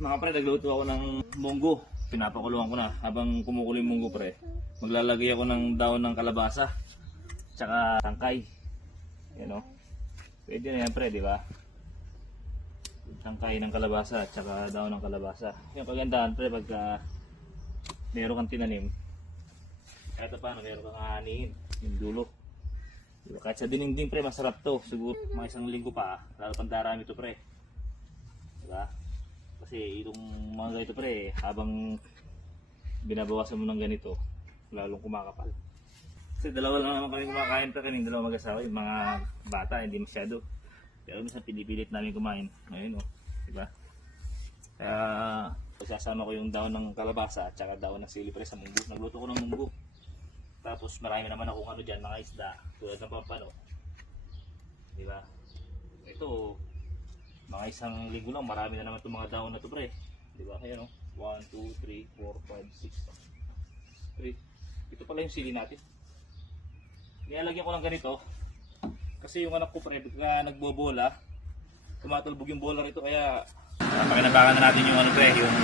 Mga pre, nagluto ako ng munggo. Pinapakulungan ko na. Habang kumukulo yung munggo pre, maglalagay ako ng daon ng kalabasa. Tsaka tangkay. Yan o. Pwede na yan pre, di ba? Tangkay ng kalabasa, tsaka daon ng kalabasa. Yung kagandahan pre, pagka meron kang tinanim, kahit paano meron kang aanihin, yung dulo. Diba? Kahit sa dinding pre, masarap to. Siguro mga isang linggo pa, lalo pang darami to pre. Diba? Kasi itong mga ganito pre, habang binabawasan mo ng ganito, lalong kumakapal. Kasi dalawa lang naman kami kumakain pre, kaming dalawa mag-asawa. Yung mga bata, hindi masyado. Pero minsan pinipilit namin kumain. Ngayon o, diba? Kaya sasama ko yung daon ng kalabasa at saka daon ng sili pre sa munggo. Nagluto ko ng munggo. Tapos marami naman akong ano dyan, mga isda. Tulad ng pampano. Diba? Ito, mga isang linggo lang, marami na naman itong mga daon na ito pre. Diba? Ayan o. 1, 2, 3, 4, 5, 6, 3. Ito pala yung sili natin. Nilalagyan ko lang ganito. Kasi yung anak ko pre, pagka nagbobola, tumatulbog yung bola rito. Kaya pakinabangan na natin yung ano pre, yung